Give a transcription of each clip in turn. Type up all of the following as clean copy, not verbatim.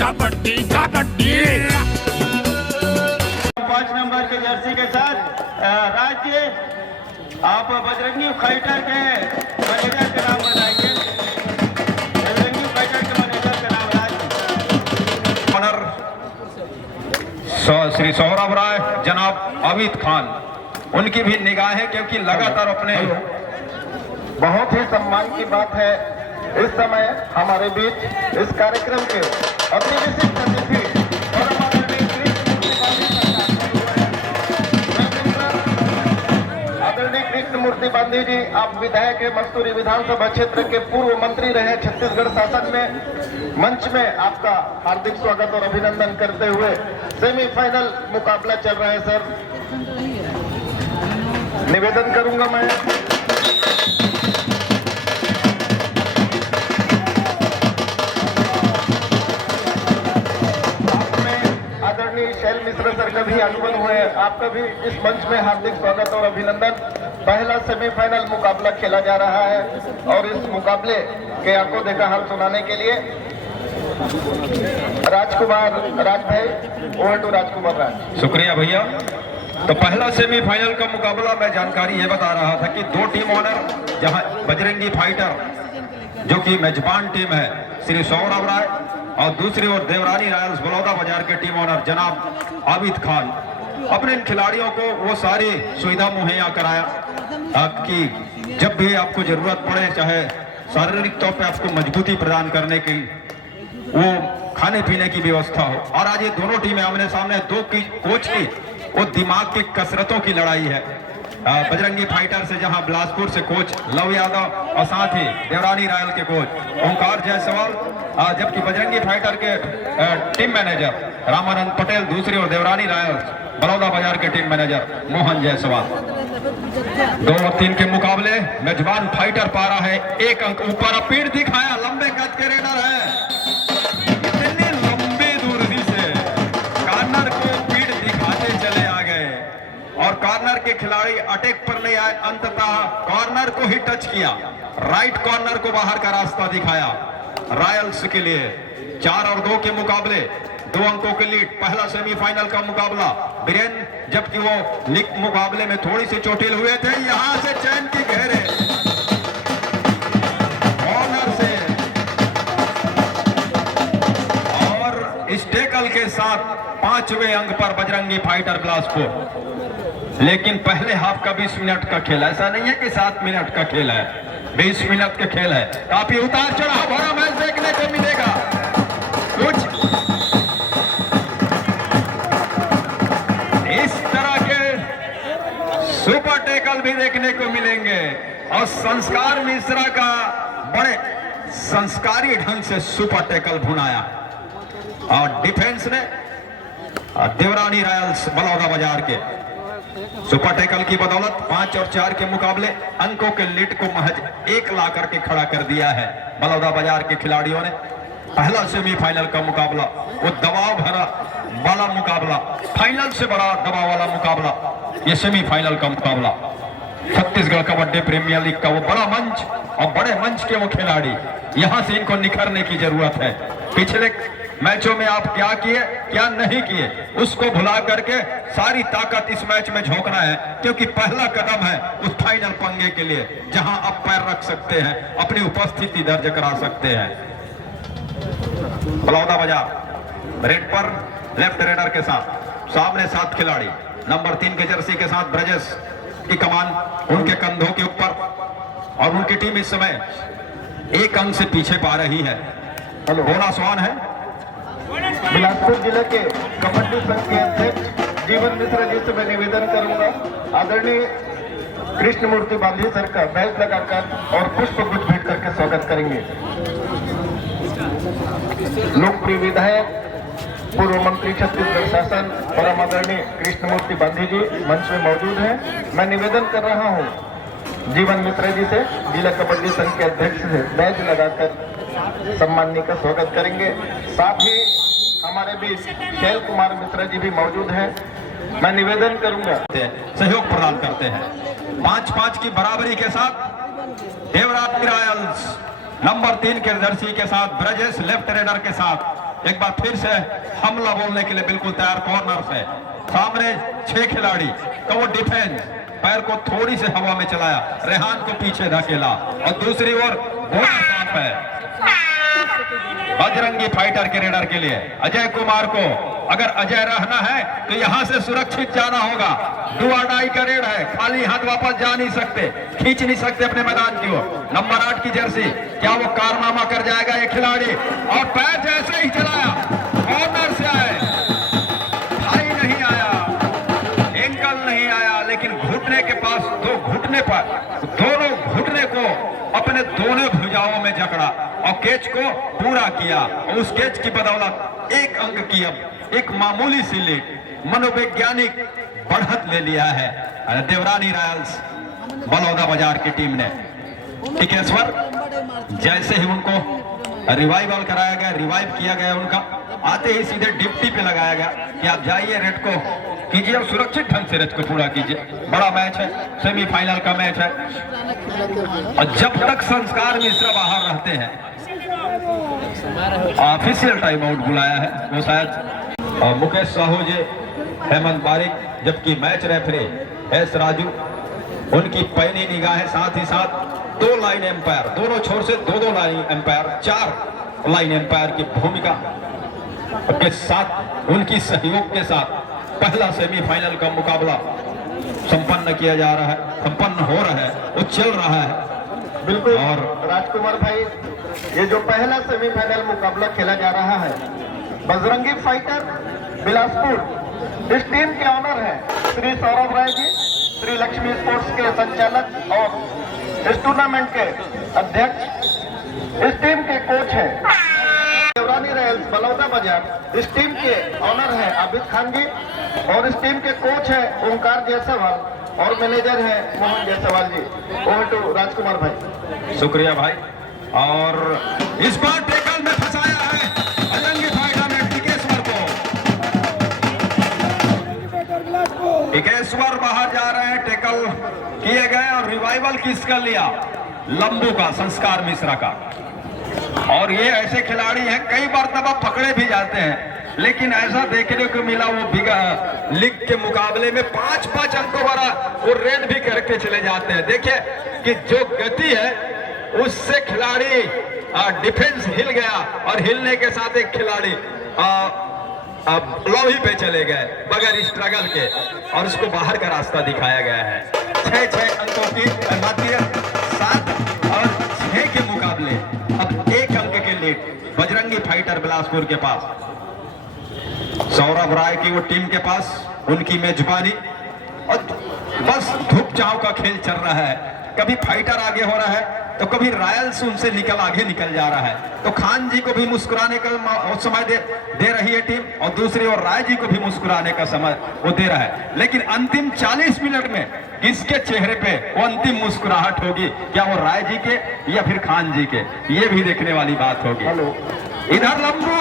Kabaddi kabaddi. 5 number के Jersey के साथ राज्य आप बजरंगी फाइटर के मैनेजर का नाम बताइए। बजरंगी फाइटर के मैनेजर का नाम राज्य ऑनर श्री सौरभ राय, जनाब आबिद खान, उनकी भी निगाहें क्योंकि लगातार अपने बहुत ही सम्मान की बात है इस समय हमारे बीच इस कार्यक्रम के अति विशिष्ट अतिथि आदरणीय कृष्णमूर्ति बांधी जी, आप विधायक है, मस्तूरी विधानसभा क्षेत्र के पूर्व मंत्री रहे छत्तीसगढ़ शासन में। मंच में आपका हार्दिक स्वागत और अभिनंदन करते हुए सेमीफाइनल मुकाबला चल रहा है। सर, निवेदन करूंगा मैं आदरणीय शैल मिश्र सर का भी आगमन हुए हैं, आपका भी इस मंच में हार्दिक स्वागत और अभिनंदन। पहला सेमीफाइनल मुकाबला खेला जा रहा है और इस मुकाबले के आंखों देखा हाल सुनाने के लिए राज भाई, ओवर टू राजकुमार राज। शुक्रिया भैया। तो पहला सेमीफाइनल का मुकाबला मैं जानकारी ये बता रहा था कि 2 टीम ऑनर, जहां बजरंगी फाइटर जो कि मेजबान टीम है श्री सौरभ राय और दूसरी ओर देवरानी रॉयल्स बलौदा बाजार के टीम ऑनर जनाब आबिद खान, अपने इन खिलाड़ियों को वो सारी सुविधा मुहैया कराया कि जब भी आपको जरूरत पड़े, चाहे शारीरिक तौर पे आपको मजबूती प्रदान करने की, वो खाने पीने की व्यवस्था हो। और आज ये दोनों टीमें आमने सामने, 2 की कोच की वो दिमाग की कसरतों की लड़ाई है। बजरंगी फाइटर से जहां बिलासपुर से कोच लव यादव और साथ ही देवरानी रॉयल के कोच ओंकार जायसवाल, जबकि बजरंगी फाइटर के टीम मैनेजर रामानंद पटेल, दूसरी ओर देवरानी रॉयल्स बलौदा बाजार के टीम मैनेजर मोहन जायसवाल। 2 और 3 के मुकाबले मेजबान फाइटर पा रहा है 1 अंक ऊपर। पीठ दिखाया, लंबे कद के रेडर है, इतनी लंबी दूरी से कॉर्नर को पीठ दिखाते चले आ गए और कॉर्नर के खिलाड़ी अटैक पर नहीं आए, अंततः कॉर्नर को ही टच किया, राइट कॉर्नर को बाहर का रास्ता दिखाया रॉयल्स के लिए। 4 और 2 के मुकाबले 2 अंकों के लीड। पहला सेमीफाइनल का मुकाबला बीरेन, जबकि वो लीग मुकाबले में थोड़ी सी चोटिल हुए थे, यहां से चैन की घेरे ऑनर से और स्टेकल के साथ 5वें अंक पर बजरंगी फाइटर बिलासपुर। लेकिन पहले हाफ का 20 मिनट का खेल, ऐसा नहीं है कि 7 मिनट का खेल है, 20 मिनट का खेल है। काफी उतार चढ़ाव भरा मैच देखने को मिलेगा। कुछ इस तरह के सुपर टैकल भी देखने को मिलेंगे और संस्कार मिश्रा का बड़े संस्कारी ढंग से सुपर टैकल भुनाया और डिफेंस ने देवरानी रॉयल्स बलौदा बाजार के सुपर टैकल की बदौलत 5 और 4 के मुकाबले अंकों के लीड को महज 1 ला करके खड़ा कर दिया है बलौदा बाजार के खिलाड़ियों ने। पहला सेमीफाइनल का मुकाबला, वो दबाव भरा वाला मुकाबला, फाइनल से बड़ा दबाव वाला मुकाबला, ये सेमीफाइनल का मुकाबला। छत्तीसगढ़ कबड्डी प्रीमियर लीग का वो बड़ा मंच और बड़े मंच के वो खिलाड़ी, यहां से इनको निखरने की जरूरत है। पिछले मैचों में आप क्या किए क्या नहीं किए उसको भुला करके सारी ताकत इस मैच में झोंकना है, क्योंकि पहला कदम है उस फाइनल पंगे के लिए जहां आप पैर रख सकते हैं, अपनी उपस्थिति दर्ज करा सकते हैं। बलौदा बाजार रेड पर लेफ्ट रेडर के साथ सामने 7 खिलाड़ी, नंबर 3 के जर्सी के साथ ब्रजेश की कमान उनके कंधों के ऊपर और उनकी टीम इस समय 1 अंक से पीछे पा रही है। बोनस वन है। बिलासपुर जिले के कबड्डी संघ के अध्यक्ष जीवन मिश्रा जी से मैं निवेदन करूंगा, आदरणीय कृष्णमूर्ति बांधी सर का बेल्ट लगाकर और पुष्प गुच्छ भेंट करके स्वागत करेंगे। लोकप्रिय विधायक पूर्व मंत्री छत्तीसगढ़ शासन परम आदरणीय कृष्णमूर्ति बांधी जी मंच में मौजूद हैं। मैं निवेदन कर रहा हूं जीवन मिश्रा जी से, जिला कबड्डी संघ के अध्यक्ष से बैच लगाकर सम्माननीय का स्वागत करेंगे। साथ ही हमारे बीच शैल कुमार मिश्रा जी भी मौजूद हैं। मैं निवेदन करूंगा, सहयोग प्रदान करते हैं। 5-5 की बराबरी के साथ देवरानी रॉयल्स नंबर 3 के जर्सी के साथ ब्रजेश लेफ्ट रेडर के साथ एक बार फिर से हमला बोलने के लिए बिल्कुल तैयार कॉर्नर से सामने 6 खिलाड़ी तो वो डिफेंस पैर को थोड़ी से हवा में चलाया, रेहान को पीछे धकेला और दूसरी ओर बॉर्डर साफ है बजरंगी फाइटर के रेडर के लिए। अजय कुमार को अगर अजय रहना है तो यहां से सुरक्षित जाना होगा। डू और डाई का रेड है, खाली हाथ वापस जा नहीं सकते, खींच नहीं सकते अपने मैदान की ओर। नंबर 8 की जर्सी, क्या वो कारनामा कर जाएगा ये खिलाड़ी? और पैर जैसे ही चलाया कॉर्नर से आए, भाई नहीं आया, एंकल नहीं आया, लेकिन घुटने के पास दो घुटने पर दोनों घुटने को अपने दोनों भुजाओं में जकड़ा और कैच को पूरा किया। और उस कैच की बदौलत एक अंक की अब एक मामूली सी लीड मनोवैज्ञानिक बढ़त ले लिया है देवरानी रॉयल्स बलौदा बाजार की टीम ने। टिकेश्वर जैसे ही उनको रिवाइवल कराया गया, रिवाइव किया गया, उनका आते ही सीधे डिप्टी पे लगाया गया कि आप जाइए रेड को कीजिए और सुरक्षित ढंग से रेड को पूरा कीजिए। बड़ा मैच है, सेमीफाइनल का मैच है और जब तक संस्कार मिश्रा बाहर रहते हैं ऑफिशियल टाइम आउट बुलाया है वो शायद मुकेश साहू जी, हेमंत बारिक, जबकि मैच रेफरी एस राजू, उनकी पैनी निगाहें, साथ ही साथ 2 लाइन एम्पायर, दोनों छोर से 2-2 लाइन एम्पायर, 4 लाइन एम्पायर की भूमिका के साथ, उनकी सहयोग के साथ पहला सेमीफाइनल का मुकाबला संपन्न किया जा रहा है, संपन्न हो रहा है, वो चल रहा है। बिल्कुल। और राजकुमार भाई, ये जो पहला सेमीफाइनल मुकाबला खेला जा रहा है बजरंगी फाइटर बिलासपुर, इस टीम के ऑनर है श्री सौरभ राय जी, श्री लक्ष्मी स्पोर्ट्स के संचालक और इस टूर्नामेंट के अध्यक्ष। इस टीम के कोच है देवरानी रॉयल्स बलौदा बाजार, इस टीम के ऑनर है आबिद खान जी और इस टीम के कोच है ओंकार जायसवाल और मैनेजर है मोहन जायसवाल जी। ओवर टू राजकुमार भाई। शुक्रिया भाई। और इस बार टैकल में फंसाया है बजरंगी फाइटर ने टिकेश्वर को। टिकेश्वर बाहर जा रहे हैं, टैकल किए गए और रिवाइवल किसका लिया? लंबू का, संस्कार मिश्रा का। और ये ऐसे खिलाड़ी हैं, कई बार तब पकड़े भी जाते हैं, लेकिन ऐसा देखने को मिला वो लीग के मुकाबले में 5-5 अंकों वाला वो रेड भी करके चले जाते हैं। देखिए कि जो गति है उससे खिलाड़ी डिफेंस हिल गया और हिलने के साथ एक खिलाड़ी लोही पे चले गए बगैर स्ट्रगल के और उसको बाहर का रास्ता दिखाया गया है। 6-6 अंकों की मध्य 7 और 6 के मुकाबले अब 1 अंक के लीड बजरंगी फाइटर बिलासपुर के पास, सौरभ राय की वो टीम के पास, उनकी मेजबानी। और बस धूप चाव का खेल चल रहा है, कभी फाइटर आगे हो रहा है तो कभी रॉयल्स उनसे आगे निकल जा रहा है। तो खान जी को भी मुस्कुराने का समय दे रही है टीम और दूसरी ओर राय जी को भी मुस्कुराने का समय वो दे रहा है। लेकिन अंतिम 40 मिनट में किसके चेहरे पे वो अंतिम मुस्कुराहट होगी? क्या वो राय जी के या फिर खान जी के? ये भी देखने वाली बात होगी। हेलो, इधर लंबू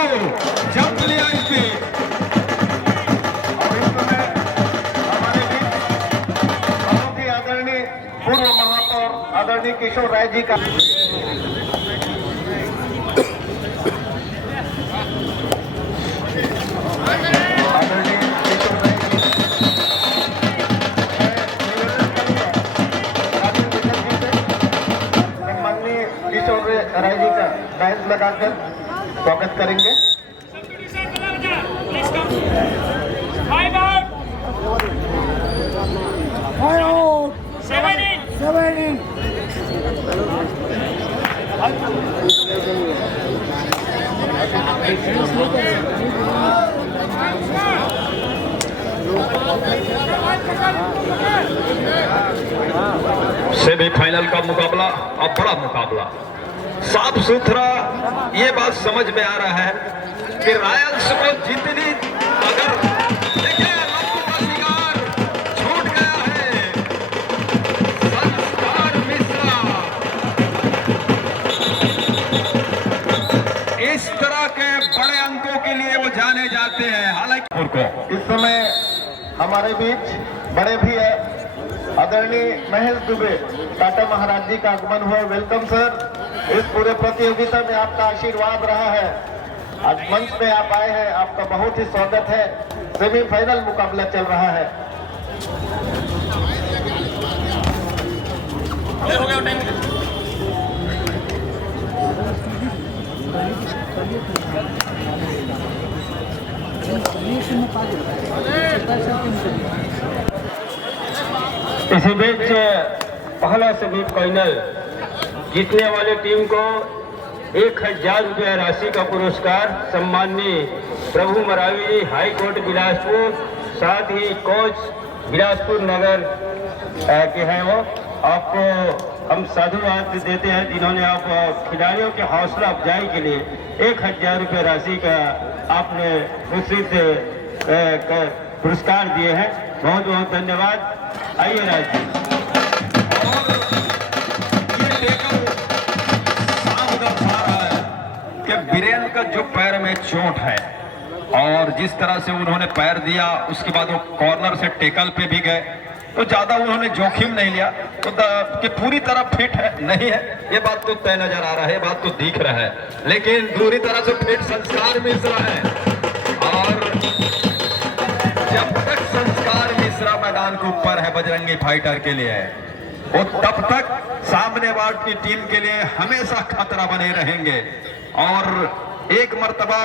जंप लिया इसने। हमारे बीच बहुत ही आदरणीय पूर्व महापौर आदरणीय किशोर राय जी का राय जी का डांस लगाकर स्वागत करेंगे। सेमीफाइनल का मुकाबला और बड़ा मुकाबला, साफ सुथरा ये बात समझ में आ रहा है कि रॉयल्स को जितनी, अगर देखिए लंबू का शिकार छूट गया है, संस्कार मिश्रा इस तरह के बड़े अंकों के लिए वो जाने जाते हैं। हालांकि इस समय हमारे बीच बड़े भी है आदरणीय महेश दुबे, टाटा महाराज जी का आगमन हुआ। Welcome sir. इस पूरे प्रतियोगिता में आपका आशीर्वाद रहा है आज मंच पे आप आए हैं, आपका बहुत ही स्वागत है। सेमीफाइनल मुकाबला चल रहा है। इसी बीच पहला सेमीफाइनल जीतने वाले टीम को 1000 रुपया राशि का पुरस्कार सम्माननीय प्रभु मरावी जी हाई कोर्ट बिलासपुर, साथ ही कोच बिलासपुर नगर के हैं वो आपको हम साधुवाद देते हैं जिन्होंने आप खिलाड़ियों के हौसला अफजाई के लिए 1000 रुपये राशि का आपने मुझसे पुरस्कार दिए हैं। बहुत बहुत धन्यवाद। आइए राज जी। वीरेंद्र का जो पैर में चोट है और जिस तरह से उन्होंने पैर दिया उसके बाद वो कॉर्नर से टेकल पे भी गए तो ज्यादा उन्होंने जोखिम नहीं लिया तो कि पूरी तरह फिट है नहीं है ये बात तो तय नजर आ रहा है, ये बात तो दिख रहा है, लेकिन पूरी तरह से फिट संस्कार मिश्रा है। और जब तक संस्कार मिश्रा मैदान के ऊपर है बजरंगी फाइटर के लिए वो तब तक सामने वाली की टीम के लिए हमेशा खतरा बने रहेंगे। और एक मर्तबा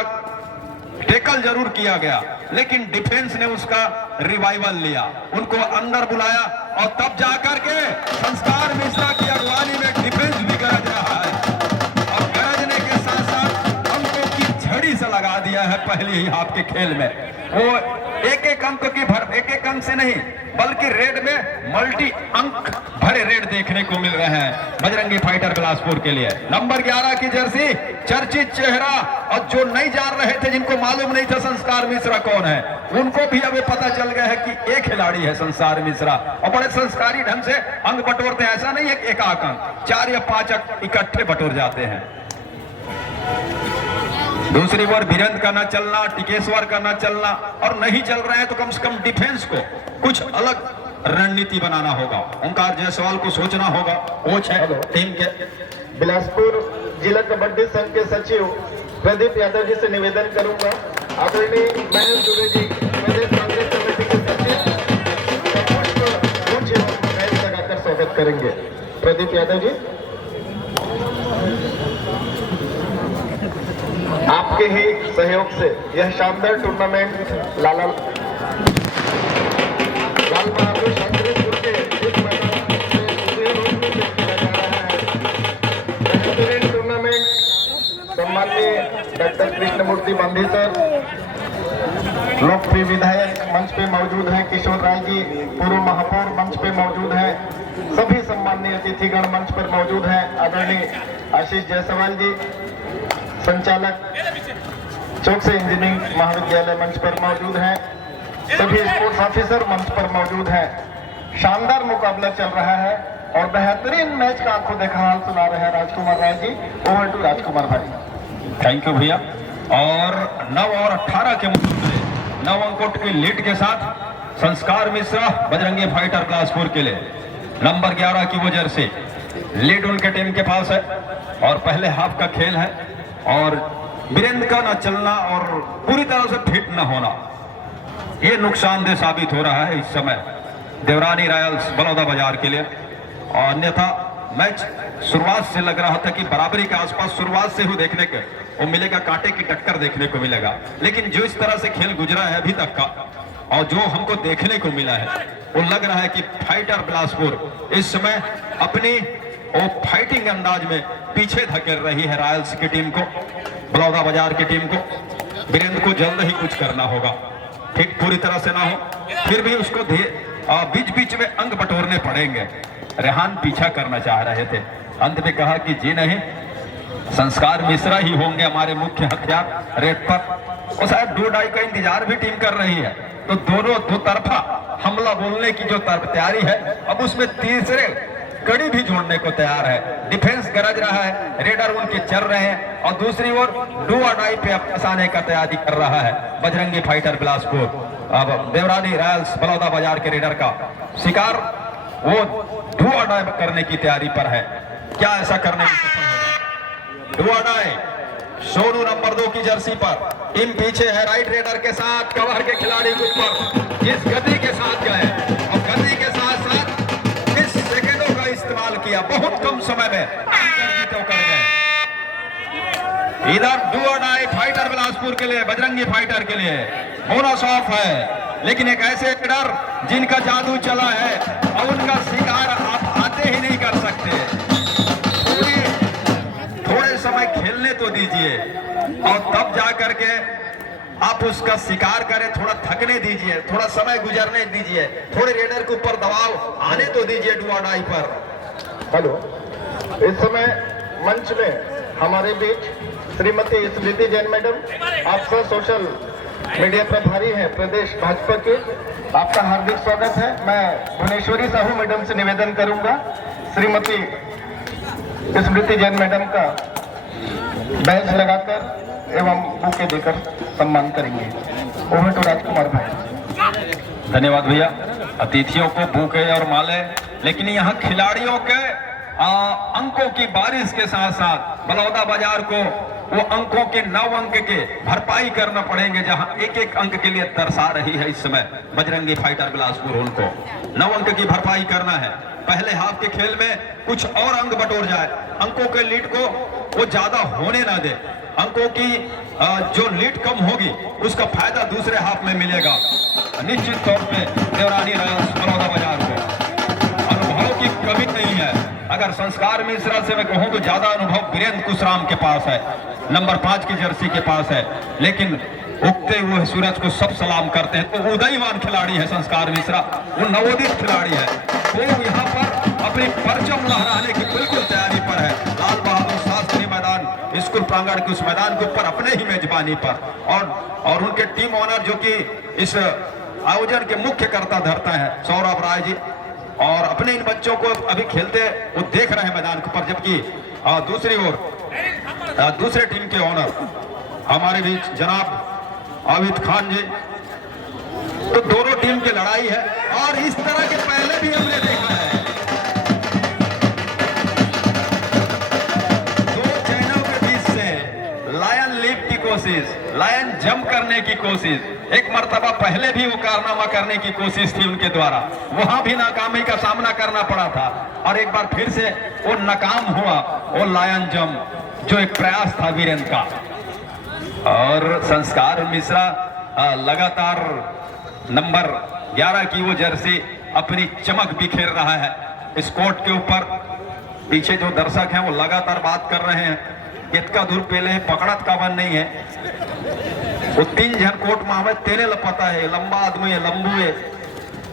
टैकल जरूर किया गया लेकिन डिफेंस ने उसका रिवाइवल लिया, उनको अंदर बुलाया और तब जाकर के संस्कार मिश्रा की अगवानी में डिफेंस भी गरज रहा है और गरजने के साथ साथ हमको की झड़ी से लगा दिया है पहले ही आपके खेल में। वो एक एक अंक की एक एक अंक से नहीं बल्कि रेड में मल्टी अंक भरे रेड देखने को मिल रहे हैं बजरंगी फाइटर बिलासपुर के लिए। नंबर 11 की जर्सी चर्चित चेहरा और जो नहीं जान रहे थे, जिनको मालूम नहीं था संस्कार मिश्रा कौन है, उनको भी अब पता चल गया है कि एक खिलाड़ी है संस्कार मिश्रा और बड़े संस्कारी ढंग से अंक बटोरते हैं। ऐसा नहीं है एक अंक 4 या 5 अंक इकट्ठे बटोर जाते हैं। दूसरी ओर वीरेंद्र का न चलना, टिकेश्वर का न चलना और नहीं चल रहे हैं तो कम से कम डिफेंस को कुछ अलग रणनीति बनाना होगा। ओंकार जायसवाल को सोचना होगा, कोच है टीम के। बिलासपुर जिला कबड्डी संघ के सचिव प्रदीप यादव जी से निवेदन करूंगा, आदरणीय महेश दुबे जी प्रदेश कांग्रेस कमेटी के सचिव लगाकर स्वागत करेंगे। प्रदीप यादव जी, आपके ही सहयोग से यह शानदार टूर्नामेंट लाल बहादुर शास्त्रीपुर के इस मैदान में खेला जा रहा है। बेहतरीन टूर्नामेंट सम्माननीय डॉक्टर कृष्णमूर्ति बांधी सर, लोकप्रिय विधायक मंच पे मौजूद हैं, किशोर राय जी पूर्व महापौर मंच पे मौजूद हैं, सभी सम्माननीय अतिथिगण मंच पर मौजूद हैं। आदरणीय आशीष जायसवाल जी संचालक चौकसी इंजीनियरिंग महाविद्यालय मंच पर मौजूद हैं, सभी स्पोर्ट्स ऑफिसर मंच पर मौजूद हैं। शानदार मुकाबला चल रहा है और बेहतरीन मैच का आपको देखा हाल सुना रहे हैं राजकुमार राय जी। ओवर टू राजकुमार भाई। थैंक यू भैया। और 9 और 18 के मुकाबले 9 अंकों की लीड के साथ संस्कार मिश्रा बजरंगी फाइटर बिलासपुर के लिए नंबर 11 की वो जर्सी लीड उनके टीम के पास है और पहले हाफ का खेल है। और वीरेंद्र का न चलना और पूरी तरह से फिट न होना ये नुकसानदेह साबित हो रहा है इस समय देवरानी रॉयल्स बलौदा बाजार के लिए। और अन्यथा मैच शुरुआत से लग रहा था कि बराबरी के आसपास शुरुआत से ही देखने को वो मिलेगा, कांटे की टक्कर देखने को मिलेगा, लेकिन जो इस तरह से खेल गुजरा है अभी तक का और जो हमको देखने को मिला है वो लग रहा है कि फाइटर बिलासपुर इस समय अपनी वो फाइटिंग अंदाज में पीछे धकेल रही है रॉयल्स की टीम को, बलौदा बाजार की टीम को। वीरेंद्र को जल्द ही कुछ करना होगा, ठीक पूरी तरह से ना हो, फिर भी उसको बीच बीच में अंक बटोरने पड़ेंगे। रेहान पीछा करना चाह रहे थे, अंत में कहा कि जी नहीं, संस्कार मिश्रा ही होंगे हमारे मुख्य हथियार रेड पर। और शायद 2-2.5 का इंतजार भी टीम कर रही है, तो दोनों दो तरफा हमला बोलने की जो तैयारी है अब उसमें तीसरे कड़ी भी जोड़ने को तैयार है। डिफेंस गरज रहा है, रेडर उनके चल रहे हैं और दूसरी ओर डू और डाई पे फंसाने का तैयारी कर रहा है बजरंगी फाइटर बिलासपुर। अब देवरानी रॉयल्स बलौदा बाजार के रेडर का शिकार वो डू और डाई करने की तैयारी पर है। क्या ऐसा करने में सफल होगा? डू और डाई सोनू नंबर 2 की जर्सी पर। टीम पीछे है राइट रेडर के साथ, कवर के खिलाड़ी के ऊपर जिस गति के साथ गए और गति के साथ साथ इस सेकंडों का इस्तेमाल किया, बहुत कम समय में जीतो कर गए। इधर डू और डाई फाइटर बिलासपुर के लिए, बजरंगी फाइटर के लिए बोनस ऑफ है, लेकिन एक ऐसे रेडर जिनका जादू चला है और उनका शिकार आप आते ही नहीं कर सकते। थोड़े समय खेलने तो दीजिए और तब जा करके आप उसका शिकार करें, थोड़ा थकने दीजिए, थोड़ा समय गुजरने दीजिए, थोड़े रेडर के ऊपर दबाव आने तो दीजिए डू और डाई पर। हेलो, इस समय मंच में हमारे बीच श्रीमती स्मृति जैन मैडम, आप सब सोशल मीडिया प्रभारी हैं प्रदेश भाजपा के, आपका हार्दिक स्वागत है। मैं भुवनेश्वरी साहू मैडम से निवेदन करूंगा श्रीमती स्मृति जैन मैडम का बैज लगाकर एवं बुके देकर सम्मान करेंगे। ओवर टू राजकुमार भाई। धन्यवाद भैया। अतिथियों को बुके और माले, लेकिन यहाँ खिलाड़ियों के अंकों की बारिश के साथ साथ बलौदा बाजार को वो अंकों के 9 अंक के भरपाई करना पड़ेंगे, जहां एक एक अंक के लिए तरसा रही है इस समय बजरंगी फाइटर बिलासपुर। उनको 9 अंक की भरपाई करना है। पहले हाफ के खेल में कुछ और अंक बटोर जाए, अंकों के लीड को वो ज्यादा होने ना दे। अंकों की जो लीड कम होगी उसका फायदा दूसरे हाफ में मिलेगा निश्चित तौर पे देवरानी रॉयल्स बलौदा बाजार को। अनुभव की कमी नहीं है। अगर संस्कार मिश्रा से मैं कहूं तो ज्यादा अनुभव वीरेंद्र कुशराम के पास है, नंबर 5 की जर्सी के पास है, लेकिन उगते हुए सूरज को सब सलाम करते हैं। तो उदयमान खिलाड़ी है संस्कार मिश्रा, वो नवोदित खिलाड़ी है, वो यहाँ पर अपनी परचम लहराने की बिल्कुल तैयारी पर है। लाल बहादुर शास्त्री मैदान स्कूल प्रांगण के उस मैदान के ऊपर अपने ही मेजबानी पर और उनके टीम ओनर जो कि इस आयोजन के मुख्य कर्ता धरता है सौरभ राय जी, और अपने इन बच्चों को अभी खेलते वो देख रहे हैं मैदान के ऊपर। जबकि दूसरी ओर दूसरे टीम के ओनर हमारे बीच जनाब आबिद खान जी। तो दोनों टीम की लड़ाई है और इस तरह के पहले भी हमने देखा है। दो चैनों के बीच से लायन लीप की कोशिश, लायन जंप करने की कोशिश, एक मर्तबा पहले भी वो कारनामा करने की कोशिश थी उनके द्वारा, वहां भी नाकामी का सामना करना पड़ा था और एक बार फिर से वो नाकाम हुआ वो लायन जंप, जो एक प्रयास था वीरेंद्र का। और संस्कार मिश्रा लगातार नंबर 11 की वो जर्सी अपनी चमक बिखेर रहा है इस कोर्ट के ऊपर। पीछे जो दर्शक हैं वो लगातार बात कर रहे हैं, कितना दूर पहले पकड़त का बन नहीं है। वो 3 जन कोर्ट में हमें तेरे पता है, लंबा आदमी है, लंबू है,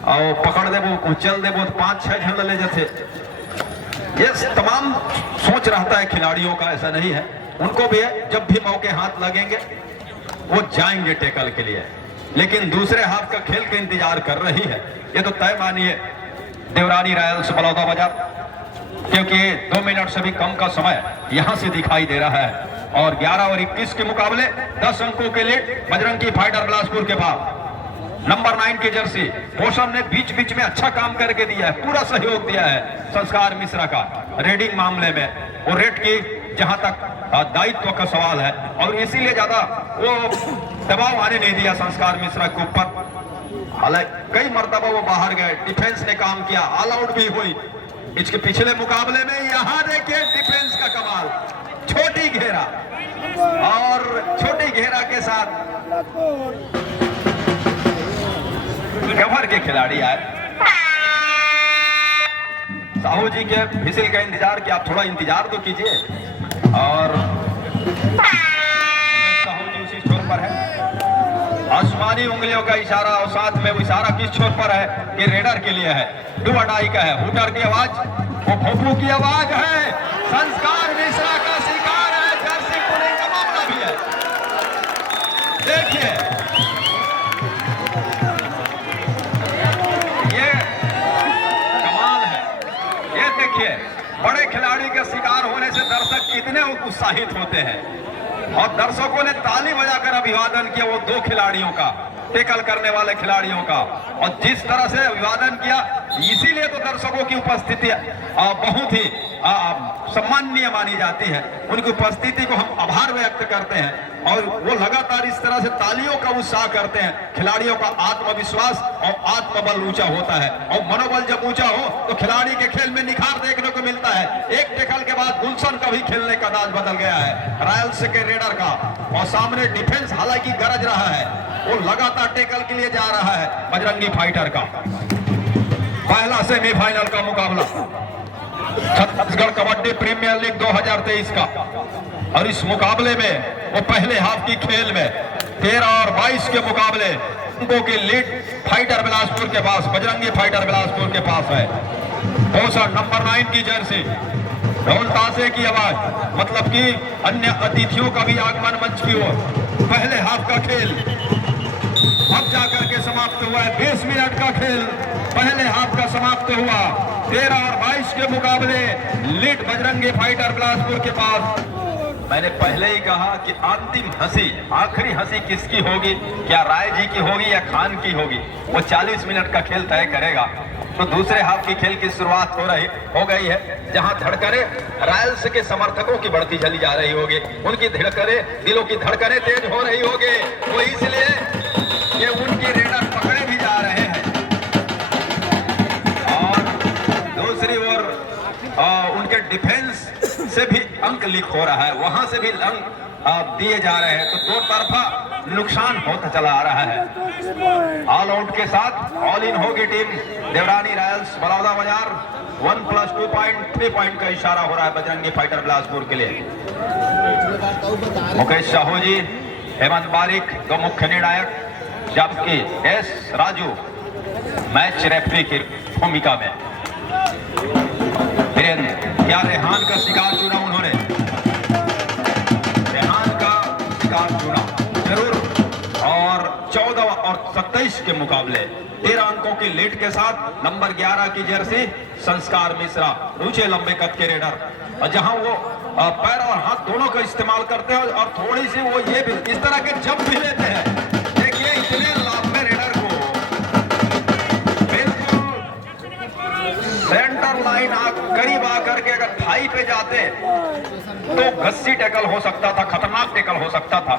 और पकड़ देबो चल देबो 5-6 जन ले जाते। ये तमाम सोच रहता है खिलाड़ियों का, ऐसा नहीं है, उनको भी है। जब भी मौके हाथ लगेंगे वो जाएंगे टेकल के लिए, लेकिन दूसरे हाफ का खेल का इंतजार कर रही है। ये तो तय मानिए देवरानी रॉयल्स बलौदा बाजार, क्योंकि 2 मिनट से भी कम का समय यहां से दिखाई दे रहा है और 11 और 21 के मुकाबले 10 अंकों के लिए बजरंगी फाइटर बिलासपुर के पास। नंबर 9 की जर्सी पोषण ने बीच बीच में अच्छा काम करके दिया है, पूरा सहयोग दिया है संस्कार मिश्रा का रेडिंग मामले में, और रेड की जहां तक दायित्व का सवाल है, और इसीलिए ज्यादा वो दबाव आने नहीं दिया संस्कार मिश्रा के ऊपर। हालांकि कई मर्तबा वो बाहर गए, डिफेंस ने काम किया, ऑल आउट भी हुई। इसके पिछले मुकाबले में यहाँ देखिए डिफेंस का कमाल, छोटी घेरा और छोटी घेरा के साथ कवर के खिलाड़ी आए। साहू जी के विसिल का इंतजार किया, आप थोड़ा इंतजार तो कीजिए। और साहू जी उसी छोर पर है, आसमानी उंगलियों का इशारा, और साथ में वो इशारा किस छोर पर है कि रेडर के लिए है, डुआडाई का है। हुटर की आवाज, वो भोपू की आवाज है, संस्कार मिश्रा का शिकार है, जर्सी पुलिंग का मामला भी है। देखिए ये कमाल है, ये देखिए बड़े खिलाड़ी के शिकार होने से दर्शक कितने उत्साहित होते हैं, और दर्शकों ने ताली बजाकर अभिवादन किया वो 2 खिलाड़ियों का, टेकल करने वाले खिलाड़ियों का, और जिस तरह से अभिवादन किया इसीलिए तो दर्शकों की उपस्थिति बहुत ही सम्माननीय मानी जाती है। उनकी उपस्थिति को हम आभार व्यक्त करते हैं और वो लगातार इस तरह से तालियों का उत्साह करते हैं। खिलाड़ियों का आत्मविश्वास और आत्मबल ऊंचा होता है और मनोबल जब ऊंचा हो तो खिलाड़ी के खेल में निखार देखने को मिलता है। एक टैकल के बाद गुलशन का भी खेलने का अंदाज बदल गया है रॉयल्स के रेडर का, और सामने डिफेंस हालांकि गरज रहा है, वो लगातार टैकल के लिए जा रहा है बजरंगी फाइटर का। पहला सेमीफाइनल का मुकाबला छत्तीसगढ़ कबड्डी प्रीमियर लीग 2023 का, और इस मुकाबले में वो पहले हाफ की खेल में 13 और 22 के मुकाबले उनको की लीड फाइटर बिलासपुर के पास, बजरंगी फाइटर बिलासपुर के पास है। पोषण नंबर 9 की जर्सी, ढोल ताशे की आवाज, मतलब कि अन्य अतिथियों का भी आगमन मंच की ओर। पहले हाफ का खेल अब जाकर के समाप्त हुआ है। 20 मिनट का खेल पहले हाफ का समाप्त हुआ। 13 और 22 के मुकाबले लीड बजरंगी फाइटर बिलासपुर के पास। मैंने पहले ही कहा कि अंतिम हंसी, आखिरी हंसी किसकी होगी, क्या राय जी की होगी या खान की होगी, वो 40 मिनट का खेल तय करेगा। तो दूसरे हाफ की खेल की शुरुआत हो गई है, जहां धड़कने रॉयल्स के समर्थकों की बढ़ती चली जा रही होगी, उनकी धड़कने, दिलों की धड़कने तेज हो रही होगी। वो इसलिए कि उनकी रेडर पकड़े भी जा रहे हैं और दूसरी ओर उनके डिफेंस से भी अंक लीक हो रहा है, वहां से भी अंक दिए जा रहे हैं। तो दो तरफा नुकसान होता चला आ रहा है। ऑल आउट के साथ ऑल इन होगी टीम देवरानी रॉयल्स बलौदा बाजार। 1+2 पॉइंट 3 पॉइंट का इशारा हो रहा है बजरंगी फाइटर बिलासपुर के लिए। मुकेश साहू जी, हेमंत बारिक दो मुख्य निर्णायक, जबकि एस राजू मैच रेफरी की भूमिका में। क्या रेहान का शिकार चुना उन्होंने, रेहान का शिकार चुना जरूर। और 14 और 27 के मुकाबले 13 अंकों की लीड के साथ नंबर 11 की जर्सी संस्कार मिश्रा, ऊंचे लंबे कद के रेडर, और जहां वो पैर और हाथ दोनों का इस्तेमाल करते हैं और थोड़ी सी वो ये भी इस तरह के जंप भी लेते हैं। देखिए इतने लंबे रेडर को बिल्कुल सेंटर लाइन करीब आकर के अगर थाई पे जाते तो गस्सी टैकल हो सकता था, खतरनाक टैकल हो सकता था,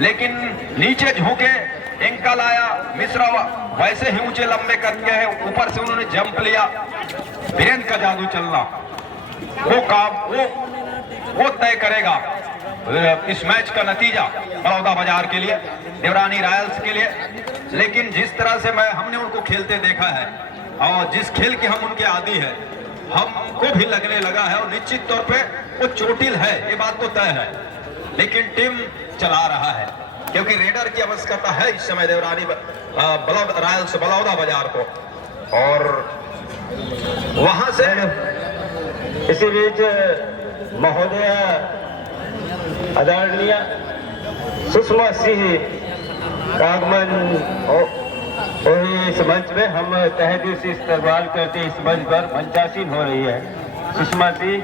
लेकिन नीचे झुके एंकल आया। मिश्रा वैसे ही ऊंचे लंबे कद के हैं, ऊपर से उन्होंने जंप लिया। वीरेंद्र का जादू चलना वो काम वो तय करेगा इस मैच का नतीजा बलौदा बाजार के लिए, देवरानी रॉयल्स के लिए। लेकिन जिस तरह से हमने उनको खेलते देखा है और जिस खेल के हम उनके आदी है, हमको भी लगने लगा है और निश्चित तौर पे वो चोटिल है, ये बात तो तय है। लेकिन टीम चला रहा है क्योंकि रेडर की आवश्यकता है इस समय देवरानी रॉयल्स बलौदा बाजार को। और वहां से इसी बीच महोदय आदरणीय सुषमा सिंह का आगमन इस मंच में हम तहे दिल से इस्तकबाल करते इस मंच पर मंचासीन हो रही है। सुषमा सिंह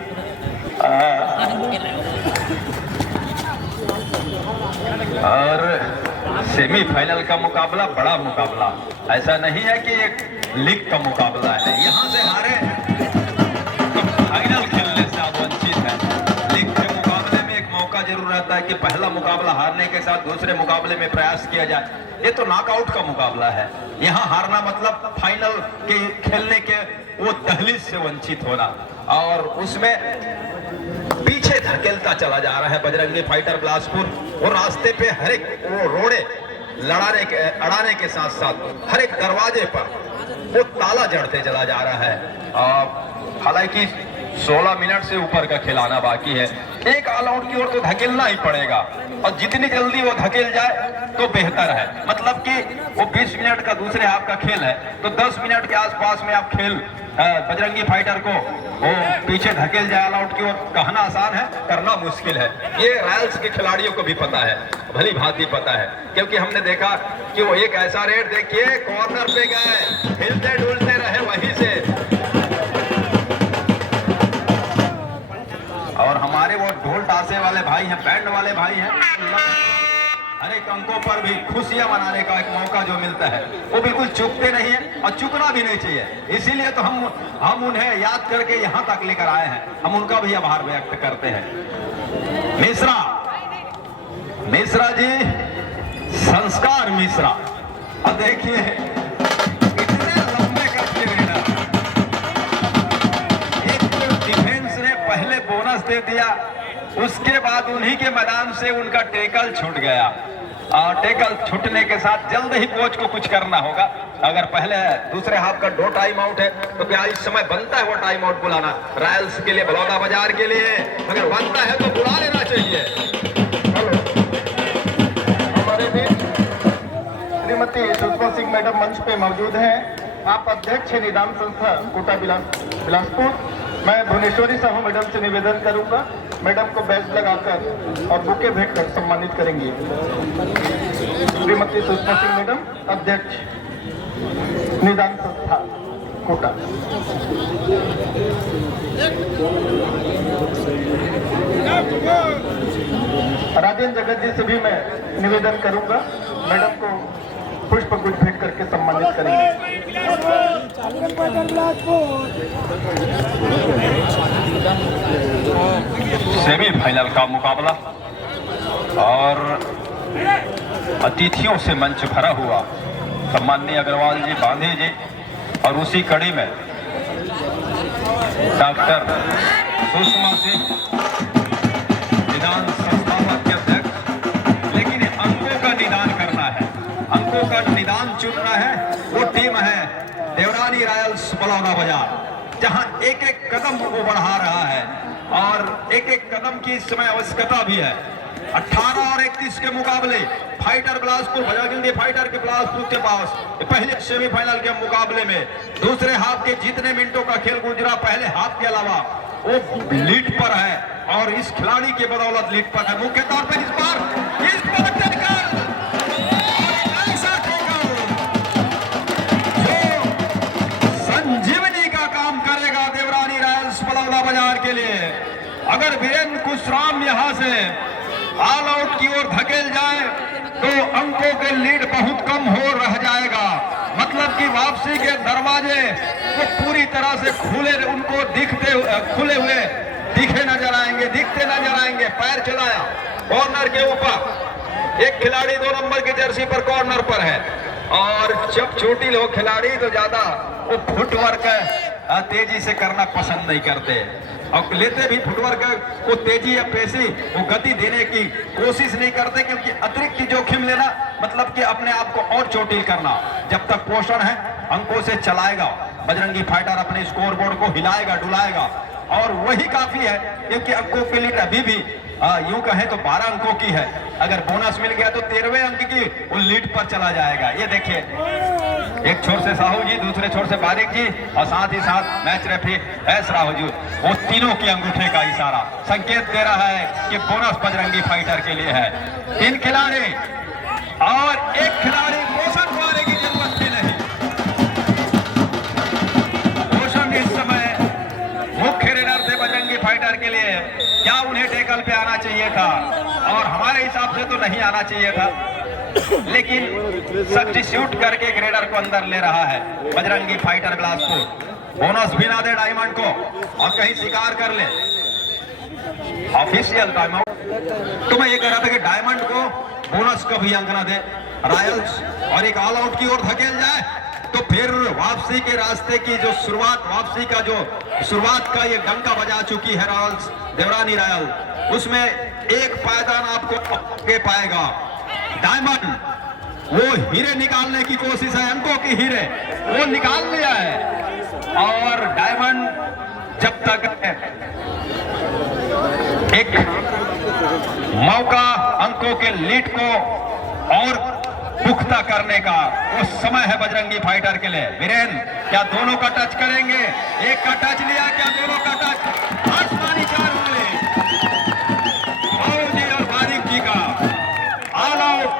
और सेमीफाइनल का मुकाबला बड़ा मुकाबला, ऐसा नहीं है कि एक लीग का मुकाबला है। यहां से हारे तो फाइनल खेलने से आप वंचित हैं। लीग के मुकाबले में एक मौका जरूर रहता है कि पहला मुकाबला हारने के साथ दूसरे मुकाबले में प्रयास किया जाए। ये तो नॉकआउट का मुकाबला है, यहाँ हारना मतलब फाइनल के खेलने के वो दहलीज से वंचित होना, और उसमें पीछे धकेलता चला जा रहा है बजरंगी फाइटर बिलासपुर। वो रास्ते पे हर एक वो रोड़े अड़ाने के साथ साथ हर एक दरवाजे पर वो ताला जड़ते चला जा रहा है। हालांकि 16 मिनट से ऊपर का खिलाना बाकी है। एक ऑल आउट की ओर तो धकेलना ही पड़ेगा, और जितनी जल्दी वो धकेल जाए तो बेहतर है। मतलब कि वो 20 मिनट का दूसरे हाफ का खेल है, तो 10 मिनट के आसपास में आप खेल बजरंगी फाइटर को वो पीछे धकेल जाए ऑल आउट की ओर, कहना आसान है, करना मुश्किल है। ये रॉयल्स के खिलाड़ियों को भी पता है, भली भांति पता है, क्योंकि हमने देखा कि वो एक ऐसा रेड देखिए कॉर्नर पे गए, हिलते डुलते रहे वहीं से। और हमारे वो ढोल ताशे वाले भाई हैं, बैंड वाले भाई हैं, अनेक अंकों पर भी खुशियां मनाने का एक मौका जो मिलता है वो बिल्कुल चूकते नहीं है और चूकना भी नहीं चाहिए। इसीलिए तो हम उन्हें याद करके यहाँ तक लेकर आए हैं। हम उनका भी आभार व्यक्त करते हैं। मिश्रा जी, संस्कार मिश्रा। अब देखिए कितने लंबे कद के ग्रेडर। एक तो डिफेंस ने पहले बोनस दे दिया, उसके बाद उन्हीं के मैदान से उनका टेकल छूट गया और टेकल छूटने के साथ जल्द ही कोच को कुछ करना होगा। अगर पहले दूसरे हाफ का 2 टाइम आउट है तो क्या इस समय बनता है वो टाइम आउट बुलाना रॉयल्स के लिए, बलौदा बाजार के लिए? अगर बनता है तो बुला लेना चाहिए। हमारे भी श्रीमती सुषमा सिंह मैडम मंच पे मौजूद हैं। आप अध्यक्ष निदान संस्था कोटा बिलासपुर। मैं भुवनेश्वरी साहू मैडम से निवेदन करूंगा, मैडम को बैच लगाकर और बुके भेंट कर सम्मानित करेंगी। श्रीमती सुषमा सिंह मैडम, अध्यक्ष निदान संस्था कोटा। राजेंद्र जगत जी से भी मैं निवेदन करूंगा, मैडम को पुष्प गुच्छ भेंट करके सम्मानित करेंगे। सेमीफाइनल का मुकाबला और अतिथियों से मंच भरा हुआ। सम्माननीय अग्रवाल जी, बांधे जी और उसी कड़ी में डॉक्टर सुषमा सिंह, निदान संस्थापक के अध्यक्ष। लेकिन अंकों का निदान करना है, अंकों का निदान चुनना है। वो टीम है देवरानी रॉयल्स बलौदा बाजार, जहां एक एक कदम वो बढ़ा रहा है और एक एक कदम की इस समय आवश्यकता भी है। 18 और 31 के मुकाबले फाइटर बिलासपुर, बजरंगी फाइटर के बिलासपुर के पास पहले सेमीफाइनल के मुकाबले में दूसरे हाफ के जितने मिनटों का खेल गुजरा पहले हाफ के अलावा वो लीड पर है और इस खिलाड़ी के बदौलत लीड पर है। मुख्य तौर पर इस बार संजीवनी का काम करेगा देवरानी रॉयल्स बलौदा बाजार के लिए। अगर वीरेंद्र कुशराम यहां से ऑल आउट की ओर धकेल जाए तो अंकों के लीड बहुत कम हो रह जाएगा। मतलब कि वापसी के दरवाजे वो पूरी तरह से खुले, उनको खुले हुए दिखते नजर आएंगे। पैर चलाया कॉर्नर के ऊपर, एक खिलाड़ी 2 नंबर की जर्सी पर कॉर्नर पर है और जब चोटिल हो खिलाड़ी तो ज्यादा वो फुटवर्क तेजी से करना पसंद नहीं करते और लेते भी फुटवर्क को तेजी या पेशी वो गति देने की कोशिश नहीं करते, क्योंकि अतिरिक्त जोखिम लेना मतलब कि अपने आप को और चोटिल करना। जब तक पोषण है अंकों से चलाएगा, बजरंगी फाइटर अपने स्कोर बोर्ड को हिलाएगा डुलाएगा और वही काफी है, क्योंकि अंकों के लीड अभी भी यूं कहें तो 12 अंकों की है। अगर बोनस मिल गया तो 13वें अंक की वो लीड पर चला जाएगा। ये देखिए, एक छोर से साहू जी, दूसरे छोर से बारिक जी और साथ ही साथ मैच रेफरी एस राहु जी, वो तीनों के अंगूठे का इशारा संकेत दे रहा है कि बोनस बजरंगी फाइटर के लिए है। 3 खिलाड़ी और 1 खिलाड़ी पोषण पाने की जरूरत भी नहीं। पोषण इस समय मुख्य रेडर थे बजरंगी फाइटर के लिए। क्या उन्हें टेकल पे आना चाहिए था और हमारे हिसाब से तो नहीं आना चाहिए था, लेकिन सब्स्टिट्यूट करके ग्रेडर को अंदर ले रहा है बजरंगी फाइटर बिलासपुर। बोनस भी ना दे डायमंड को और कहीं शिकार कर ले ऑफिशियल टाइम आउट। तो मैं ये कह रहा था कि डायमंड को बोनस का भी अंक ना दे रॉयल्स और एक ऑल आउट की ओर धकेल जाए तो फिर वापसी के रास्ते की जो शुरुआत, वापसी का जो शुरुआत का ये डंका बजा चुकी है रॉयल्स, देवरानी रॉयल, उसमें एक पायदान आपको के पाएगा। डायमंड वो हीरे निकालने की कोशिश है, अंकों की हीरे वो निकाल लिया है और डायमंड जब तक एक मौका अंकों के लीड को और पुख्ता करने का वो समय है बजरंगी फाइटर के लिए। वीरेंद्र क्या दोनों का टच करेंगे? एक का टच लिया, क्या दोनों का टच? आसमानी 4 उंगली जी और बारिक जी का all out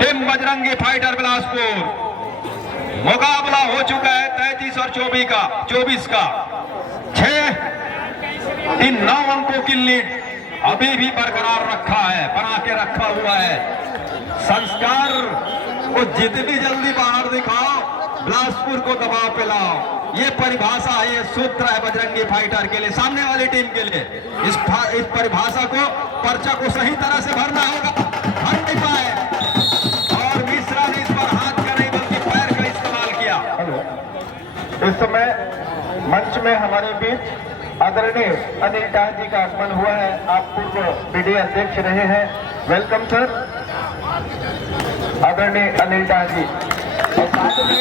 team Bajrangi fighter Bilaspur. मुकाबला हो चुका है 33 और 24 का 6-9 अंकों की लीड अभी भी बरकरार रखा है, बना के रखा हुआ है संस्कार को जितनी जल्दी बाहर दिखाओ, बिलासपुर को दबाव पे लाओ। ये परिभाषा है, ये सूत्र है बजरंगी फाइटर के लिए, सामने वाली टीम के लिए। इस परिभाषा को, पर्चा को सही तरह से भरना होगा, भर नहीं पाए और मिश्रा ने इस पर हाथ का नहीं बल्कि पैर का इस्तेमाल किया। इस समय मंच में हमारे बीच आदरणीय अनिल डाह जी का आगमन हुआ है। आप पूर्व बीडी अध्यक्ष रहे हैं, वेलकम सर आदरणीय अनिल डाह जी। और साथ में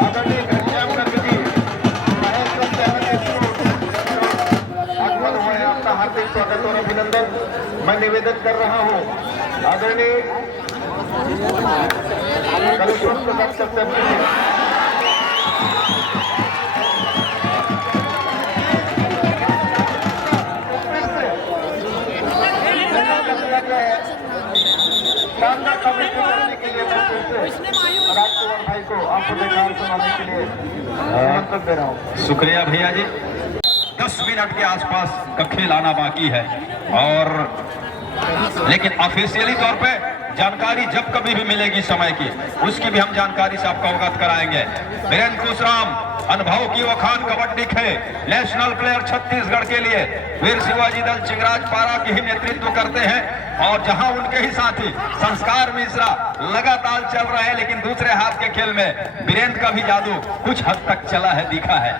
आदरणीय घनश्याम गर्ग जी, महेंद्र आगमन हुआ है। आपका हार्दिक स्वागत और अभिनंदन मैं निवेदन कर रहा हूँ। आदरणीय कलेश्वर प्रकाश कश्यप जी, शानदार कमेंट्री करने के लिए मैं फिर से राजकुमार भाई को आपको बेकार सुनाने के लिए आमंत्रित दे रहा हूँ। शुक्रिया भैया जी। 10 मिनट के आसपास का खेल आना बाकी है और लेकिन ऑफिशियली तौर पे जानकारी जब कभी भी मिलेगी समय की, उसकी भी हम जानकारी से आपको अवगत कराएंगे। वीरेंद्र कुशराम अनुभव की वखान कबड्डी खेल नेशनल प्लेयर छत्तीसगढ़ के लिए वीर शिवाजी दल चिंगराज पारा की ही नेतृत्व करते हैं और जहां उनके ही साथी संस्कार मिश्रा लगातार चल रहे हैं, लेकिन दूसरे हाथ के खेल में वीरेंद्र का भी जादू कुछ हद तक चला है, दिखा है।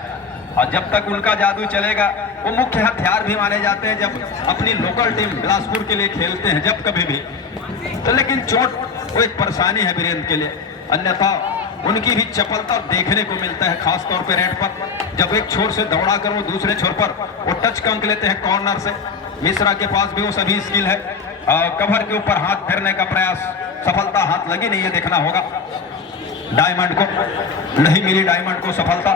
और जब तक उनका जादू चलेगा, वो मुख्य हथियार भी माने जाते हैं जब अपनी लोकल टीम बिलासपुर के लिए खेलते हैं, जब कभी भी तो। लेकिन चोट वो एक परेशानी है वीरेंद्र के लिए, अन्यथा उनकी भी चपलता देखने को मिलता है, खासतौर पे रेड पर। जब एक छोर से दौड़ा कर वो दूसरे छोर पर वो टच का अंक लेते हैं कॉर्नर से। मिश्रा के पास भी वो सभी स्किल है। कवर के ऊपर हाथ फेरने का प्रयास, सफलता हाथ लगी नहीं, ये देखना होगा। डायमंड को नहीं मिली, डायमंड को सफलता।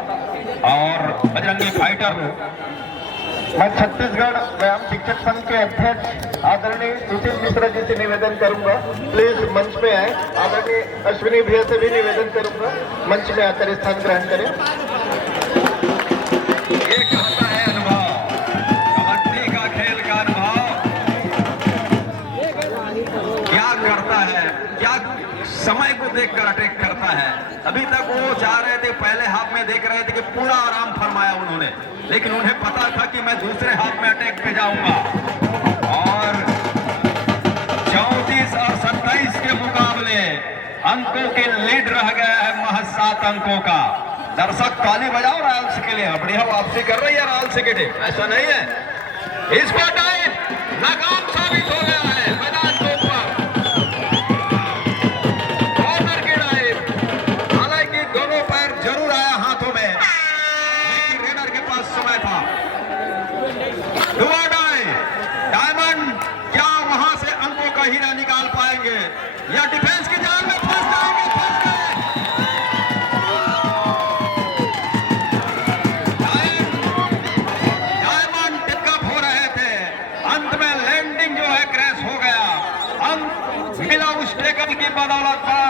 और बजरंगी फाइटर, मैं छत्तीसगढ़ व्यायाम शिक्षक संघ के अध्यक्ष आदरणीय सुशील मिश्रा जी से निवेदन करूंगा, प्लीज मंच पे आए। आदरणीय अश्विनी भैया से भी निवेदन करूंगा, मंच में आकर स्थान ग्रहण करें। ये कहता है अनुभव, कबड्डी का खेल का अनुभव क्या करता है, क्या समय को देखकर अटैक करता है। अभी तक वो चाह रहे थे, पहले हाफ में देख रहे थे कि पूरा आराम फरमाया उन्होंने, लेकिन उन्हें पता था कि मैं दूसरे हाफ में अटैक पे जाऊंगा। और 34 और 27 के मुकाबले अंकों के लीड रह गया है महज 7 अंकों का। दर्शक ताली बजाओ रॉयल्स के लिए, बढ़िया वापसी कर रही है रॉयल्स की टीम, ऐसा नहीं है। इस बार टाइम नाकाम साबित हो गया है मैदान के ऊपर। कॉर्नर की ड्राइव, हालांकि दोनों पैर जरूर आया हाथों में, लेकिन रेडर के पास समय था। डायमंड क्या वहां से अंकों का हीरा निकाल पाएंगे या डिफेंस की जाल में फंस जाएंगे? फंस गए। डायमंड टिकअप हो रहे थे, अंत में लैंडिंग जो है क्रैश हो गया। अंक मिला उस टेकल की बदौलत पर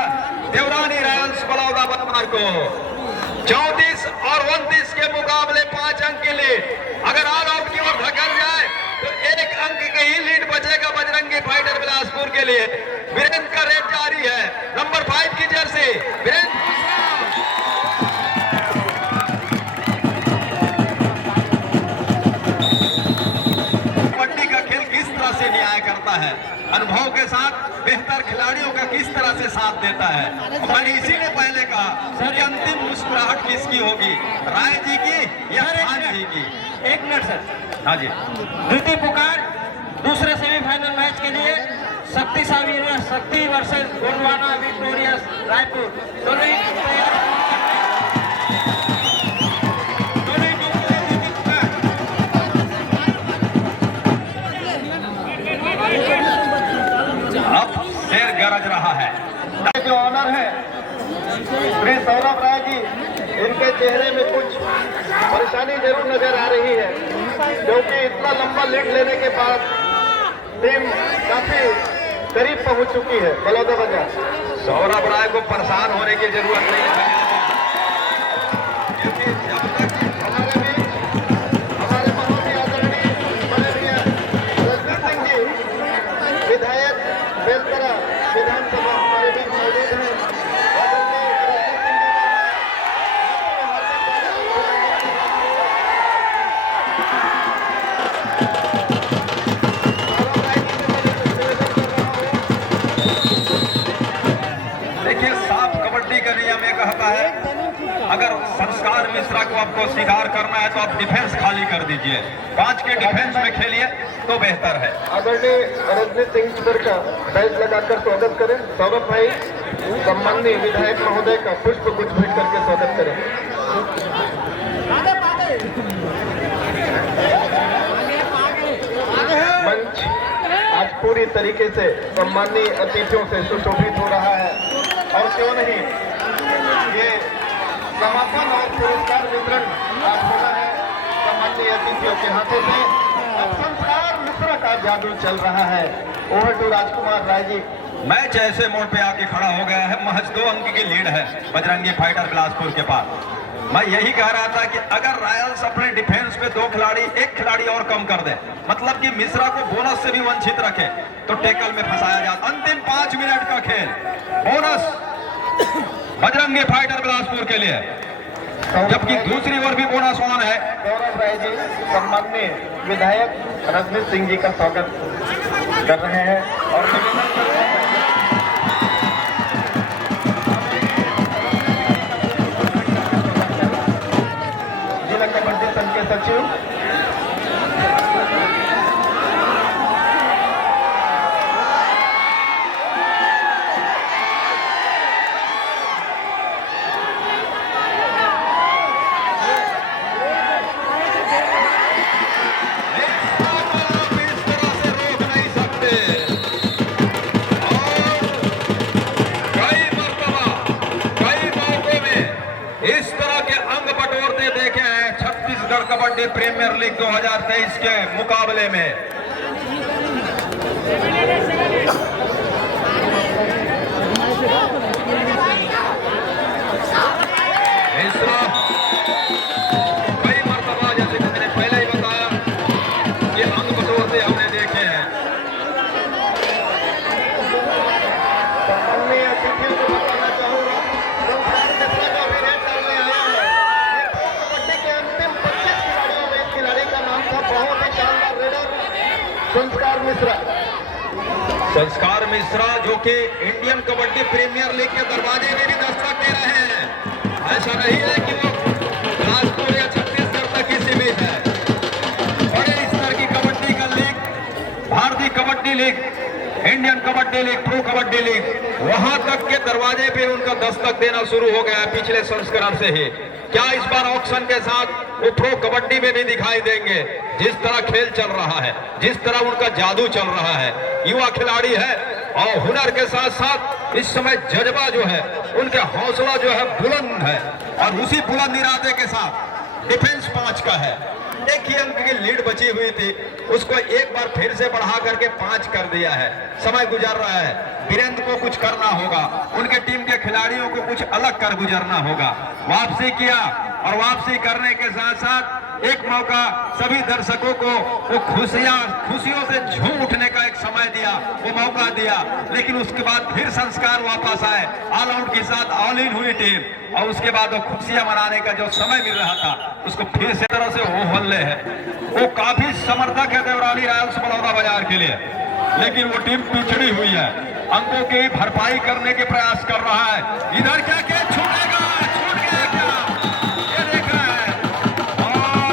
देवरानी रॉयल्स बलौदा बदमार को। 34 और 29 के मुकाबले 5 अंक के लीड। अगर ऑल आउट की ओर धकेल जाए तो 1 अंक के ही लीड बचेगा बजरंगी फाइटर बिलासपुर के लिए। वीरेंद्र का रेड जारी है, नंबर 5 की जर्सी वीरेंद्र कुशराम। कबड्डी का खेल किस तरह से न्याय करता है, अनुभव के साथ बेहतर खिलाड़ियों का किस तरह से साथ देता है। मैंने इसीलिए पहले कहा सर, अंतिम मुस्कुराहट किसकी होगी, राय जी की या खान जी की? 1 मिनट सर। हाँ जी। द्वितीय पुकार दूसरे सेमीफाइनल मैच के लिए शक्ति वर्सेस गोंडवाना विक्टोरियस रायपुर। दोनों ही अब शेर गरज रहा है। जो ऑनर है श्री सौरभ राय जी, इनके चेहरे में कुछ परेशानी जरूर नजर आ रही है, क्योंकि इतना लंबा लीड लेने के बाद टीम काफी करीब पहुंच चुकी है बलौदा बाजार। सौरभ राय को परेशान होने की जरूरत नहीं है, क्योंकि जब तक हमारे बीच हमारे बहुत ही आदरणीय बड़े भैया रजनीश सिंह जी, विधायक बेलतरा विधायक मिश्रा को आपको स्वीकार करना है तो आप डिफेंस खाली कर दीजिए, 5 के डिफेंस में खेलिए तो बेहतर है। आदरणीय रजनीश सिंह सर का बैच लगाकर स्वागत करें। सौरभ भाई सम्माननीय विधायक महोदय का पुष्प गुच्छ भेंट करके स्वागत करें। मंच आज पूरी तरीके से सम्माननीय अतिथियों से सुशोभित हो रहा है और क्यों नहीं ये समापन और पुरस्कार वितरण आज होना है सम्माननीय अतिथियों के हाथों से। अब संस्कार मिश्रा का जादू चल रहा है। Over to Rajkumar Rai ji. Match ऐसे मोड़ पे आके खड़ा हो गया है, महज 2 अंक की लीड है बजरंगी फाइटर बिलासपुर के पास। मैं यही कह रहा था कि अगर रॉयल्स अपने डिफेंस पे 2 खिलाड़ी, 1 खिलाड़ी और कम कर दे, मतलब कि मिश्रा को बोनस से भी वंचित रखे तो टेकल में फंसाया जाता। अंतिम 5 मिनट का खेल, बोनस बजरंगी फाइटर बिलासपुर के लिए, जबकि दूसरी ओर भी बोनस ऑन है। गौरव राय जी सम्माननीय विधायक रजनीश सिंह जी का स्वागत कर रहे हैं और निवेदन कर रहे हैं। जिला कबड्डी संघ के सचिव कबड्डी प्रीमियर लीग 2023 के मुकाबले में मिश्रा कई मरतबा, जैसे मैंने पहले ही बताया कि अंक बटोरते हमने देखे हैं। अन्य अतिथियों को बताना चाहूंगा संस्कार मिश्रा। संस्कार मिश्रा जो कि इंडियन कबड्डी प्रीमियर लीग के दरवाजे में भी दस्तक दे रहे हैं। ऐसा नहीं है कि वो बिलासपुर या छत्तीसगढ़ तक ही सीमित है। बड़े स्तर की कबड्डी का लीग, भारतीय kabaddi league, Indian kabaddi league, pro kabaddi league, वहां तक के दरवाजे पे उनका दस्तक देना शुरू हो गया पिछले संस्करण से ही। क्या इस बार ऑक्शन के साथ वो प्रो कबड्डी में भी दिखाई देंगे? जिस तरह खेल चल रहा है, जिस तरह उनका जादू चल रहा है, युवा खिलाड़ी है और हुनर के साथ साथ इस समय जज्बा जो है, उनका हौसला जो है बुलंद है और उसी बुलंद इरादे के साथ डिफेंस 5 का है। एक ही अंक की लीड बची हुई थी, उसको एक बार फिर से बढ़ा करके 5 कर दिया है। समय गुजर रहा है, वीरेंद्र को कुछ करना होगा, उनके टीम के खिलाड़ियों को कुछ अलग कर गुजरना होगा। वापसी किया और वापसी करने के साथ साथ एक मौका सभी दर्शकों को वो खुशियों से झूम उठने का एक समय दिया, वो मौका दिया, लेकिन उसके बाद फिर संस्कार वापस आए, ऑल आउट के साथ ऑल इन हुई टीम और उसके बाद वो खुशियां मनाने का जो समय मिल रहा था उसको फिर से तरह से वो हल्ले है। वो काफी समर्थक है देवराली रॉयल्स बलौदा बाजार के लिए, लेकिन वो टीम पिछड़ी हुई है, अंकों की भरपाई करने के प्रयास कर रहा है। इधर क्या क्या छूटेगा, छूट गया क्या, ये देख रहा है और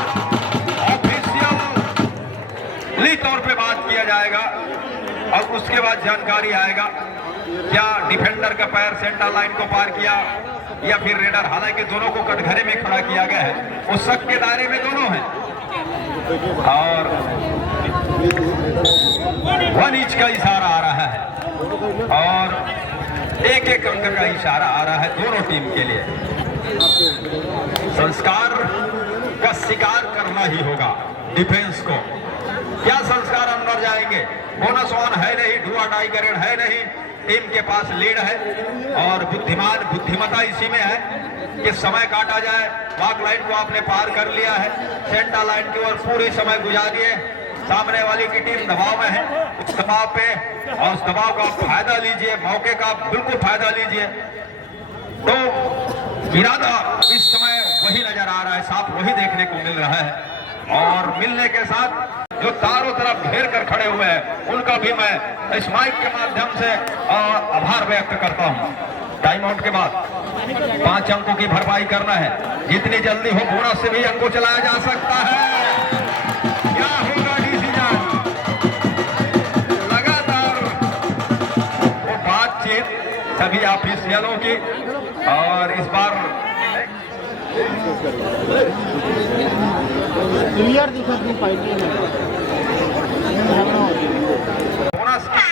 ऑफिशियली तौर पे बात किया जाएगा और उसके बाद जानकारी आएगा क्या डिफेंडर का पैर सेंटर लाइन को पार किया या फिर रेडर। हालांकि दोनों को कटघरे में खड़ा किया गया है, वो शक के दायरे में दोनों हैं और 1 इंच का इशारा आ रहा है और एक अंक का इशारा आ रहा है दोनों टीम के लिए। संस्कार का शिकार करना ही होगा डिफेंस को। क्या संस्कार अंदर जाएंगे? बोनस ऑन है नहीं, डुआ डाई करेड है नहीं, टीम के पास लीड है और बुद्धिमता इसी में है कि समय काटा जाए। वाक लाइन को आपने पार कर लिया है, सेंटर लाइन की ओर पूरी समय गुजार दिए। सामने वाली की टीम दबाव में है, उस दबाव पे और उस दबाव का फायदा लीजिए, मौके का बिल्कुल फायदा लीजिए। तो इरादा इस समय वही नजर आ रहा है, साफ वही देखने को मिल रहा है और मिलने के साथ जो चारों तरफ घेर कर खड़े हुए हैं उनका भी मैं इस माइक के माध्यम से आभार व्यक्त करता हूं। टाइम आउट के बाद 5 अंकों की भरपाई करना है। जितनी जल्दी हो बोनस से भी अंकों चलाया जा सकता है। क्या होगा डिसीजन? लगातार वो बातचीत सभी ऑफिशियलों की, और इस बार क्लियर दिखा दी पार्टी बोनस है,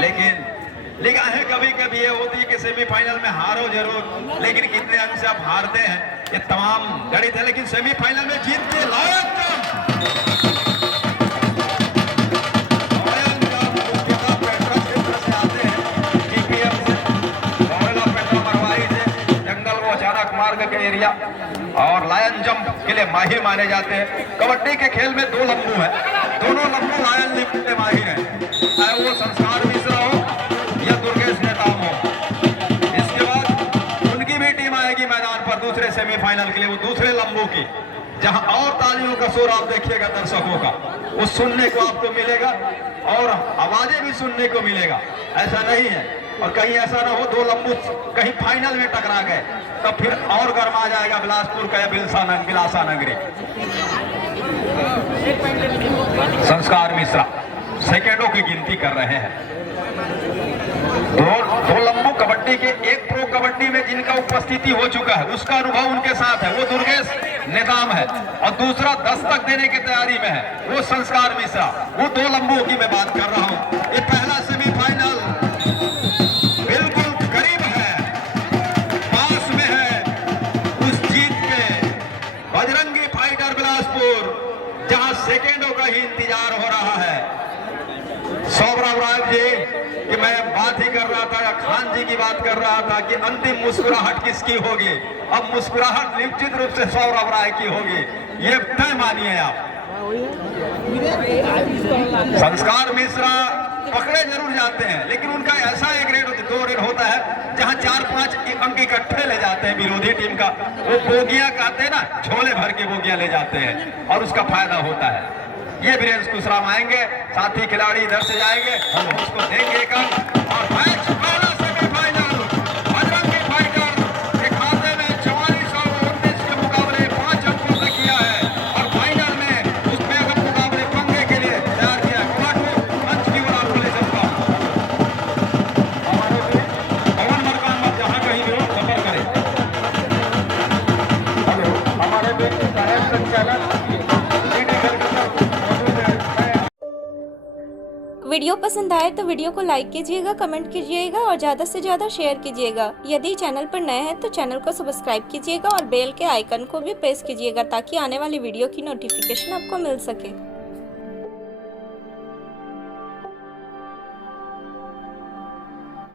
लेकिन निगाहें कभी कभी ये होती है कि सेमीफाइनल में हारो जरूर, लेकिन कितने अंक से आप हारते हैं ये तमाम गणित है। लेकिन सेमीफाइनल में जीत के मार्ग के एरिया और लायन जंप के लिए माहिर माने जाते हैं। कबड्डी के खेल में 2 लंबू है, दोनों लंबू लायन लिफ्ट में माहिर हैं, चाहे वो संस्कार मिश्रा हो या दुर्गेश नेताम हो। इसके बाद उनकी भी टीम आएगी मैदान पर दूसरे सेमीफाइनल के लिए, वो दूसरे लंबू की, जहां और तालियों का शोर आप देखिएगा दर्शकों का, वो सुनने को आपको मिलेगा और आवाजें भी सुनने को मिलेगा। ऐसा नहीं है, और कहीं ऐसा ना हो 2 लंबू कहीं फाइनल में टकरा गए तब फिर और गर्मा जाएगा बिलासपुर का या बिलासा नगरी। संस्कार मिश्रा सेकेंडों की गिनती कर रहे हैं। दो लंबू कबड्डी के, एक प्रो कबड्डी में जिनका उपस्थिति हो चुका है उसका अनुभव उनके साथ है, वो दुर्गेश निजाम है, और दूसरा दस्तक देने की तैयारी में है वो संस्कार मिश्रा। वो 2 लंबुओं की मैं बात कर रहा हूं। ये पहला सेमीफाइनल बिल्कुल करीब है, पास में है उस जीत के बजरंगी फाइटर बिलासपुर, जहां सेकेंडों का ही इंतजार हो रहा है। सौरभ राय जी कि मैं बात ही कर रहा था, या खान जी की बात कर रहा था कि अंतिम मुस्कुराहट किसकी होगी। अब मुस्कुराहट निश्चित रूप से सौरभ राय की होगी, ये तय मानिए आप। संस्कार मिश्रा पकड़े जरूर जाते हैं, लेकिन उनका ऐसा एक रेड 2 रेड होता है जहां 4-5 अंक इकट्ठे ले जाते हैं विरोधी टीम का। वो बोगियां कहते हैं ना, झोले भर के बोगियां ले जाते हैं और उसका फायदा होता है। ये वीरेंद्र कुशराम आएंगे, साथी खिलाड़ी इधर से जाएंगे, हम उसको देंगे एक अंक। और मैच पहला सेमीफाइनल बजरंगी फाइटर के खाते में 44-19 के मुकाबले 5 अंकों से किया है, और फाइनल में उसमें अगर मुकाबले पंगे के लिए तैयार किया है। मंच की ओर आप ले सकता हूं, पवन मरकान मत जहां कहीं भी हो सफर करें। हेलो, हमारे बीच सहायक संचालक वीडियो पसंद आए तो वीडियो को लाइक कीजिएगा, कमेंट कीजिएगा और ज़्यादा से ज़्यादा शेयर कीजिएगा। यदि चैनल पर नए हैं तो चैनल को सब्सक्राइब कीजिएगा और बेल के आइकन को भी प्रेस कीजिएगा ताकि आने वाली वीडियो की नोटिफिकेशन आपको मिल सके।